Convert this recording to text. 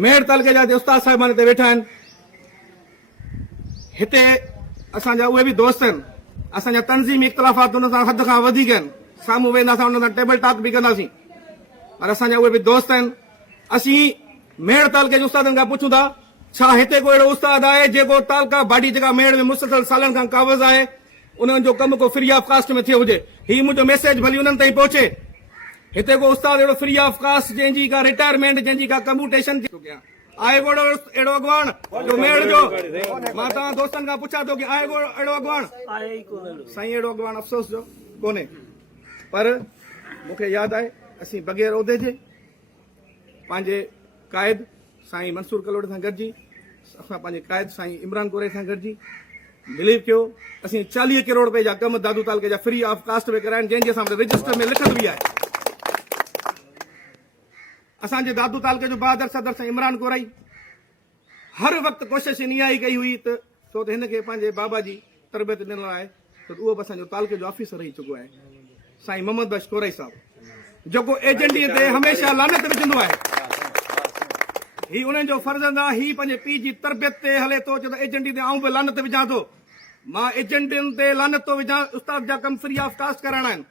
मेड़ तालुके जा उस्ताद साहिबान हिते वेठा आहिनि। हिते असांजा उहे बि दोस्त आहिनि, असांजा तंज़ीमी इख़्तिलाफ़ात हुन सां हद खां वधीक आहिनि। साम्हूं वेंदासीं हुन सां टेबल टॉक बि कंदासीं, पर असांजा उहे बि दोस्त आहिनि। असीं मेड़ तालुके जे उस्तादनि खां पुछूं था, छा हिते को अहिड़ो उस्ताद आहे जेको तालका बाडी जेका मेड़ में मुसलसल सालनि खां कावज़ आहे, उन्हनि जो कमु को फ्री ऑफ कास्ट में थियो हुजे? हीउ मुंहिंजो मैसेज भली उन्हनि ताईं पहुचे। हिते को उस्ताद अहिड़ो फ्री ऑफ कास्ट, जंहिंजी का रिटायरमेंट, जंहिंजी का कम्यूटेशन आहे को अहिड़ो अॻवान जो मेड़ जो? मां तव्हां दोस्तनि खां पुछां थो कि आहे को अहिड़ो अॻवान? साईं अहिड़ो अॻवान अफ़सोस जो कोन्हे। पर मूंखे यादि आहे असीं बग़ैर उहिदे जे पंहिंजे क़ाइद साईं मंसूर कलोड़े सां गॾिजी, असां पंहिंजे क़ाइद साईं इमरान कोरे सां गॾिजी बिलीव कयो असीं 40 करोड़ रुपए जा कम दादू तालुके जा फ्री ऑफ कास्ट में कराइनि, जंहिंजे असां रजिस्टर में लिखियलु बि आहे। असांजे दादू तालुके जो बहादुर सदर साईं इमरान कोराई हर वक़्तु कोशिशि इन इहा ई कई हुई त छो त हिनखे पंहिंजे बाबा जी तरबियत ॾिनल आहे, त उहो बि असांजो तालुके जो ऑफिसर रही चुको आहे। साईं मोहम्मद बख्श कोराई साहब, जेको एजेंटीअ ते हमेशह लानत विझंदो आहे, ही उन्हनि जो फर्ज़ंद आहे, ही पंहिंजे पीउ जी तरबियत ते हले थो, छो त एजेंटी ते आऊं बि लानत विझां थो। मां एजेंटियुनि ते लानत थो विझां, उस्ताद जा कम फ्री ऑफ कास्ट कराइणा आहिनि।